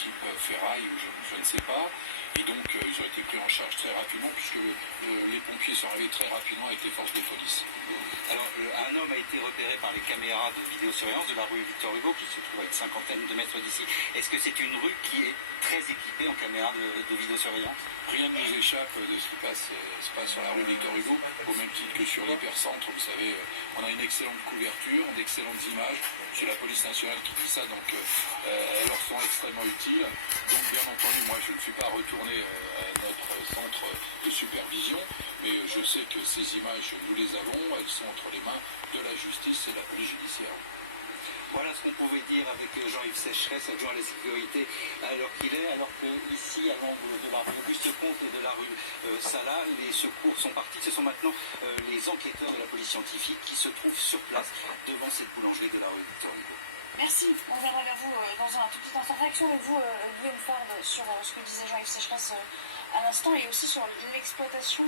type ferraille ou je ne sais pas. Et donc ils ont été pris en charge très rapidement puisque les pompiers sont arrivés très rapidement avec les forces de police. Alors un homme a été repéré par les caméras de vidéosurveillance de la rue Victor Hugo qui se trouve à une cinquantaine de mètres d'ici. Est-ce que c'est une rue qui est très équipée en caméras de vidéosurveillance? Rien ne nous échappe de ce qui se passe sur la rue Victor Hugo, au même titre que sur l'hypercentre. Vous savez, on a une excellente couverture, d'excellentes images. C'est la police nationale qui dit ça, donc elles leur sont extrêmement utiles. Donc bien entendu, moi je ne suis pas retourné à notre centre de supervision, mais je sais que ces images, nous les avons, elles sont entre les mains de la justice et de la police judiciaire. Voilà ce qu'on pouvait dire avec Jean-Yves Sécheresse, adjoint à la sécurité, alors qu'il est, alors qu'ici, à l'angle de la rue Auguste-Comte et de la rue Salah, les secours sont partis. Ce sont maintenant les enquêteurs de la police scientifique qui se trouvent sur place devant cette boulangerie de la rue Victor Hugo. Merci, on viendra vers vous dans un tout petit instant. Réaction de vous, Guillaume Fard, sur ce que disait Jean-Yves Sécheresse à l'instant et aussi sur l'exploitation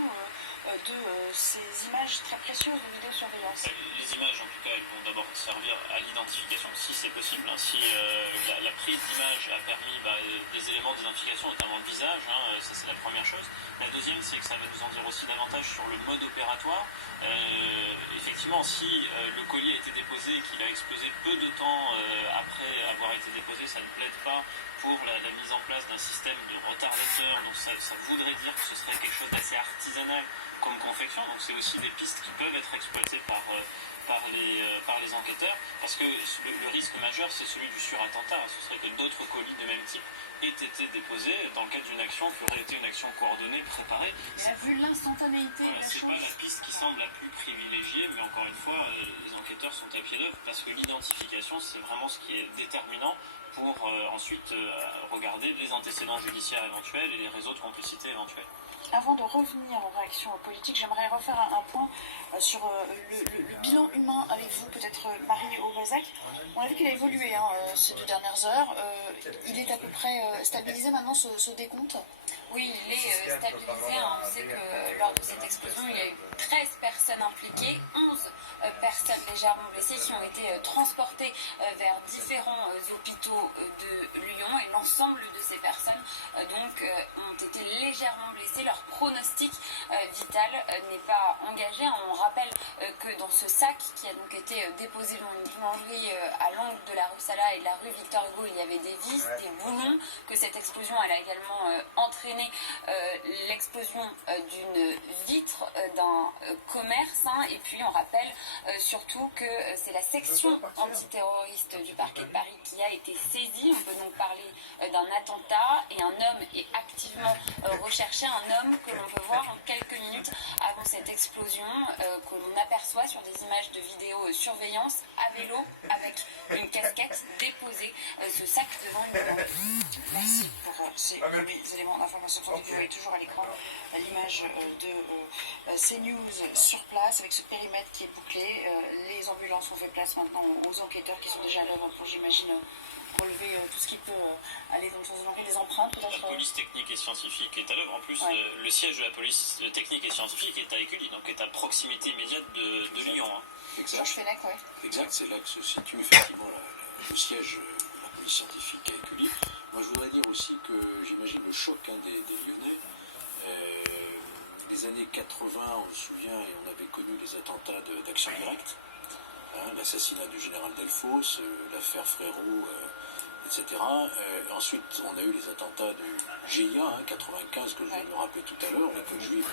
de ces images très précieuses de vidéosurveillance. Les images, en tout cas, elles vont d'abord servir à l'identification, si c'est possible. Si la prise d'image a permis des éléments d'identification, notamment le visage, ça c'est la première chose. La deuxième, c'est que ça va nous en dire aussi davantage sur le mode opératoire. Effectivement, si le colis a été déposé et qu'il a explosé peu de temps après avoir été déposé, ça ne plaide pas pour la mise en place d'un système de retardateur. Donc ça voudrait dire que ce serait quelque chose d'assez artisanal comme confection. Donc c'est aussi des pistes qui peuvent être exploitées par les enquêteurs, parce que le risque majeur, c'est celui du surattentat. Ce serait que d'autres colis de même type aient été déposés dans le cadre d'une action qui aurait été une action coordonnée, préparée. Il a vu l'instantanéité de la chose. C'est pas la piste qui semble la plus privilégiée, mais encore une fois, les enquêteurs sont à pied d'œuvre, parce que l'identification, c'est vraiment ce qui est déterminant pour ensuite regarder les antécédents judiciaires éventuels et les réseaux de complicité éventuels. Avant de revenir aux réactions politiques, j'aimerais refaire un point sur le bilan humain avec vous, peut-être Marie Aubrazac. On a vu qu'il a évolué ces 2 dernières heures. Il est à peu près stabilisé maintenant ce décompte? Oui, il est stabilisé. On sait que lors de cette explosion, il y a eu 13 personnes impliquées, 11 personnes légèrement blessées qui ont été transportées vers différents hôpitaux de Lyon, et l'ensemble de ces personnes ont été légèrement blessées. Leur pronostic vital n'est pas engagé. On rappelle que dans ce sac qui a donc été déposé dans une boulangerie à l'angle de la rue Salah et de la rue Victor Hugo, il y avait des vis, des boulons, que cette explosion elle a également entraîné l'explosion d'une vitre d'un commerce, et puis on rappelle surtout que c'est la section antiterroriste du parquet de Paris qui a été saisie. On peut donc parler d'un attentat, et un homme est activement recherché, un homme que l'on peut voir en quelques minutes avant cette explosion, que l'on aperçoit sur des images de vidéosurveillance à vélo avec une casquette déposée, ce sac devant une boulangerie. Merci pour ces premiers éléments d'information. Vous voyez toujours à l'écran l'image de CNews sur place avec ce périmètre qui est bouclé. Les ambulances ont fait place maintenant aux enquêteurs qui sont déjà à l'œuvre pour, j'imagine, relever tout ce qui peut aller dans le sens de l'enquête, des empreintes peut-être. La police technique et scientifique est à l'œuvre. En plus, le siège de la police technique et scientifique est à Écully, donc est à proximité immédiate de Lyon. Exact. Georges Fenech, oui. Exact, c'est là que se situe effectivement le siège de la police scientifique à Écully. Moi je voudrais dire aussi que j'imagine le choc des Lyonnais. Les années 80, on se souvient, et on avait connu les attentats d'Action Directe, l'assassinat du général Delfos, l'affaire Frérot, etc. Ensuite, on a eu les attentats du GIA, 95, que je viens de me rappeler tout à l'heure, l'école juive